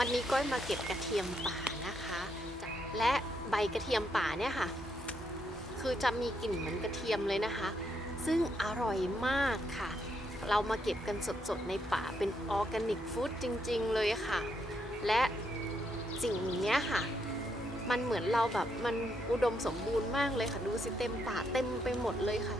วันนี้ก้อยมาเก็บกระเทียมป่านะคะ และใบกระเทียมป่าเนี่ยค่ะ คือจะมีกลิ่นเหมือนกระเทียมเลยนะคะ ซึ่งอร่อยมากค่ะ เรามาเก็บกันสดๆในป่าเป็นออร์แกนิกฟู้ดจริง ๆ เลยค่ะ และสิ่งเนี้ยค่ะ มันเหมือนเราแบบมันอุดมสมบูรณ์มากเลยค่ะ ดูสิเต็มป่าเต็มไปหมดเลยค่ะ